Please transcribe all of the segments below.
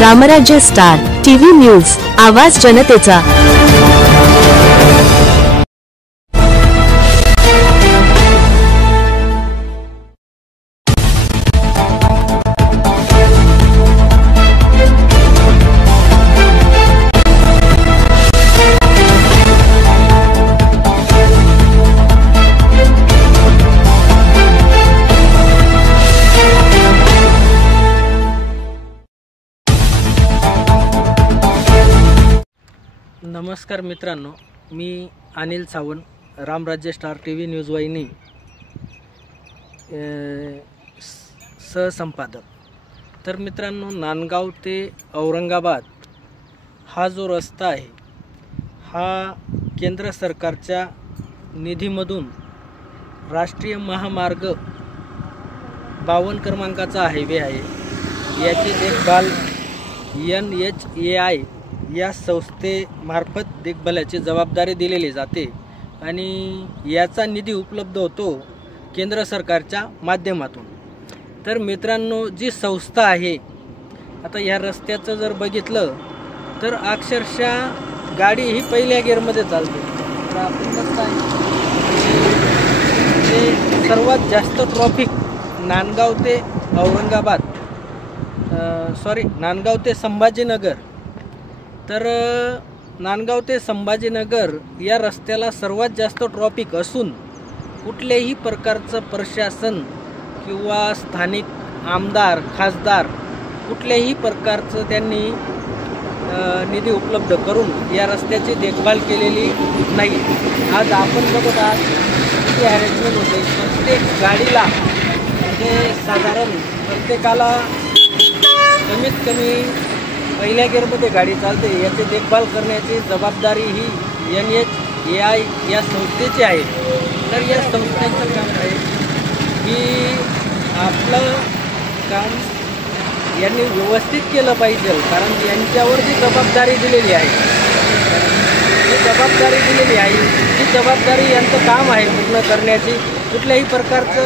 रामराज्य star TV news, आवाज जनतेचा। नमस्कार मित्रांनो, मी अनिल सावंत, रामराज्य स्टार टीव्ही न्यूज वाहिनी सहसंपादक। तर मित्रांनो, नांदगाव ते औरंगाबाद हा जो रस्ता आहे हा केंद्र सरकारच्या निधीमधून राष्ट्रीय महामार्ग 52 क्रमांकाचा हायवे आहे। याची देखभाल NHAI या संस्थेमार्फत देखभालाची जबाबदारी दिलेली जाते आणि याचा निधी उपलब्ध होतो केंद्र सरकारच्या माध्यमातून। तर मित्रांनो, जी संस्था आहे, आता या रस्त्याचं जर बघितलं तर अक्षरशः गाडी ही पहिल्या गिअरमध्ये चालते। तर आपण बघताय ते सर्वात जास्त ट्रॉफिक नांदगाव ते औरंगाबाद नांदगाव ते संभाजीनगर। तर नांदगाव ते संभाजीनगर या रस्त्याला सर्वात जास्त ट्रॉफिक असून कुठल्याही प्रकारचं प्रशासन किंवा स्थानिक आमदार खासदार कुठल्याही प्रकारचं त्यांनी निधी उपलब्ध करून या रस्त्याची देखभाल केलेली नाही। आज आपण बघत आहात किती हॅरेसमेंट होते प्रत्येक गाडीला, म्हणजे साधारण प्रत्येकाला कमीत कमी पहिल्या गिअरमध्ये गाडी चालते, याची देखभाल करण्याची जबाबदारी ही NHAI या संस्थेची आहे। तर या संस्थेचं काम आहे की आपलं काम यांनी व्यवस्थित केलं पाहिजे, कारण यांच्यावर जी जबाबदारी दिलेली आहे ती जबाबदारी यांचं काम आहे पूर्ण करण्याची। कुठल्याही प्रकारचं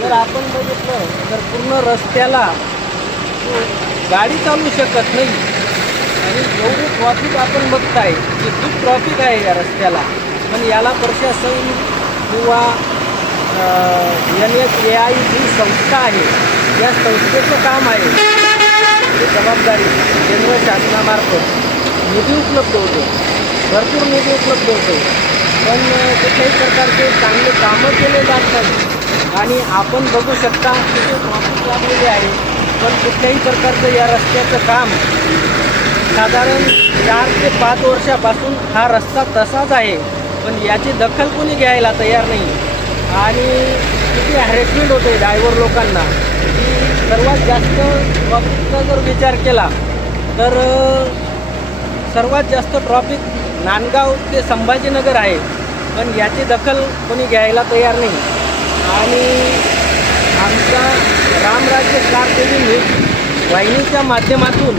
जर आपण बघितलं तर पूर्ण रस्त्याला गाडी चालू शकत नाही आणि एवढी ट्रॉफिक आपण बघताय की खूप ट्रॉफिक आहे या रस्त्याला। पण याला प्रशासन किंवा NHAI जी संस्था आहे या संस्थेचं काम आहे, ही जबाबदारी केंद्र शासनामार्फत निधी उपलब्ध होते, भरपूर निधी उपलब्ध होते, पण कुठल्याही प्रकारचे चांगले कामं केले जात नाही। आणि आपण बघू शकता की ट्रॉफिक लागलेली आहे, पण कुठल्याही प्रकारचं या रस्त्याचं काम साधारण 4 ते 5 वर्षापासून हा रस्ता तसाच आहे, पण याची दखल कोणी घ्यायला तयार नाही। आणि किती हॅरेसमेंट होते ड्रायव्हर लोकांना, की सर्वात जास्त ट्रॉफिकचा जर विचार केला तर सर्वात जास्त ट्रॉफिक नांदगाव ते संभाजीनगर आहे, पण याची दखल कोणी घ्यायला तयार नाही। आणि आमच्या रामराज्य स्टार टीव्ही न्यूज वाहिनीच्या माध्यमातून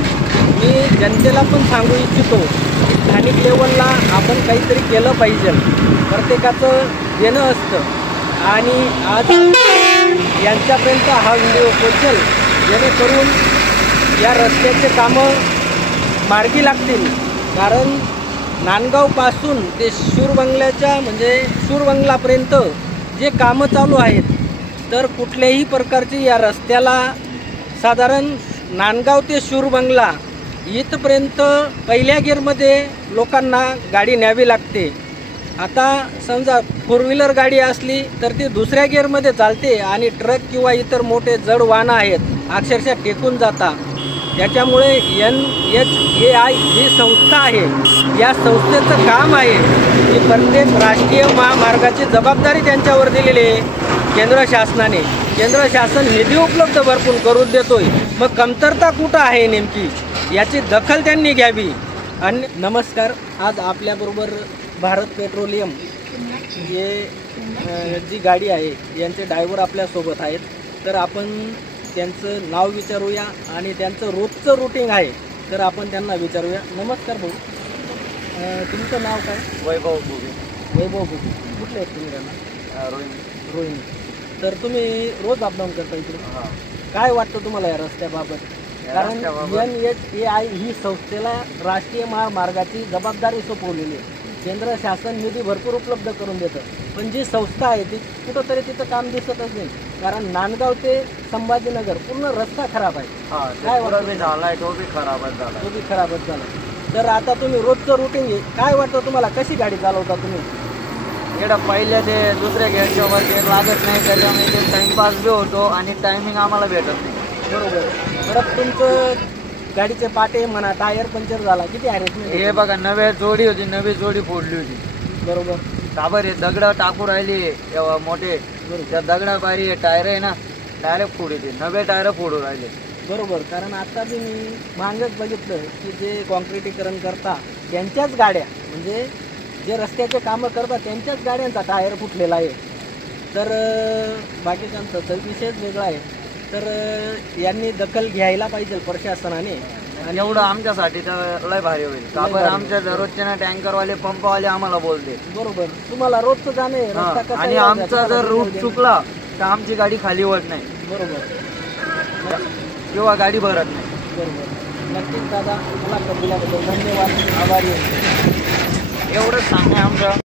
मी जनतेला पण सांगू इच्छितो की स्थानिक लेवलला आपण काहीतरी केलं पाहिजे, प्रत्येकाचं देणं असतं। आणि आज यांच्यापर्यंत हा व्हिडिओ पोहोचेल जेणेकरून या रस्त्याचे कामं मार्गी लागतील, कारण नांदगावपासून ते शूरबंगल्याच्या म्हणजे शूरबंगलापर्यंत जे कामं चालू आहेत, तर कुठल्याही प्रकारची या रस्त्याला साधारण नांदगाव ते शूरबंगला इथपर्यंत पहिल्या गिअरमध्ये लोकांना गाडी न्यावी लागते। आता समजा 4 व्हीलर गाडी असली तर ती दुसऱ्या गिअरमध्ये चालते आणि ट्रक किंवा इतर मोठे जड वाहनं आहेत अक्षरशः टेकून जातात। त्याच्यामुळे NHAI ही संस्था आहे, या संस्थेचं काम आहे की प्रत्येक राष्ट्रीय महामार्गाची जबाबदारी त्यांच्यावर दिलेली आहे केंद्र शासनाने। केंद्र शासन निधी उपलब्ध भरपूर करून देतोय, मग कमतरता कुठं आहे नेमकी याची दखल त्यांनी घ्यावी। आणि नमस्कार, आज आपल्याबरोबर भारत पेट्रोलियम हे जी गाडी आहे यांचे ड्रायव्हर आपल्यासोबत आहेत। तर आपण त्यांचं नाव विचारूया आणि त्यांचं रोजचं रूटीन आहे, तर आपण त्यांना विचारूया। नमस्कार भाऊ, तुमचं नाव काय? वैभव भुगे। वैभव भुगे, कुठले आहेत तुम्ही? रोहिणी। तर तुम्ही रोज अपडाऊन करता इकडे? हां। काय वाटतं तुम्हाला या रस्त्याबाबत? कारण NHAI ही संस्थेला राष्ट्रीय महामार्गाची जबाबदारी सोपवलेली आहे. केंद्र शासन निधी भरपूर उपलब्ध करून देतं, पण जी संस्था आहे ती कुठंतरी तिथं काम दिसतच नाही. कारण नांदगाव ते संभाजीनगर पूर्ण रस्ता खराब आहे. काय झालाय तो बी खराबच झाला. तर आता तुम्ही रोजचं रुटीन काय वाटतं तुम्हाला, कशी गाडी चालवता तुम्ही? इकडं पहिले ते दुसऱ्या गेटच्या वर गेट लागत नाही, त्याच्यामुळे ते टाइमपास बी होतो आणि टायमिंग आम्हाला भेटत नाही. बरोबर. परत तुमचं गाडीचे पाटे म्हणा, टायर पंक्चर झाला, किती हॅरेसमेंट? हे बघा नवी जोडी फोडली होती. बरोबर. काबर हे दगड टाकू राहिली मोठे, त्या दगडा बारी टायर आहे ना डायरेक्ट फोड येते, नवे टायर फोडू राहिले. बरोबर. कारण आता बी मी मागच बघितलं की जे कॉन्क्रिटीकरण करता त्यांच्याच गाड्या, म्हणजे जे रस्त्याचे कामं करतात त्यांच्याच गाड्यांचा टायर फुटलेला आहे. तर बाकीच्यांचा तर विषयच वेगळा आहे. तर यांनी दखल घ्यायला पाहिजे प्रशासनाने. आणि एवढं आमच्यासाठी तर लय भारी होईल. काबर आमच्या दररोजचे ना टँकरवाले पंपवाले आम्हाला बोलते. बरोबर. तुम्हाला रोजचं जाणे रस्ता कसा, आणि आमचा जर रूट चुकला तर आमची गाडी खाली वळत नाही. बरोबर. किंवा गाडी भरत नाही. बरोबर. नक्कीच दादा, मला दिल्याबद्दल धन्यवाद, आभारी आहे. एवढंच सांगणे आमचं.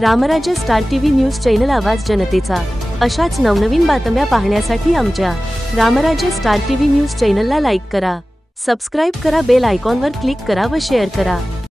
रामराज्य स्टार टीव्ही न्यूज चॅनल आवाज जनतेचा. अशाच नवनवीन बातम्या पाहण्यासाठी आमच्या रामराज्य स्टार टीव्ही न्यूज चॅनलला लाईक करा, सबस्क्राइब करा, बेल आयकॉनवर क्लिक करा व शेअर करा.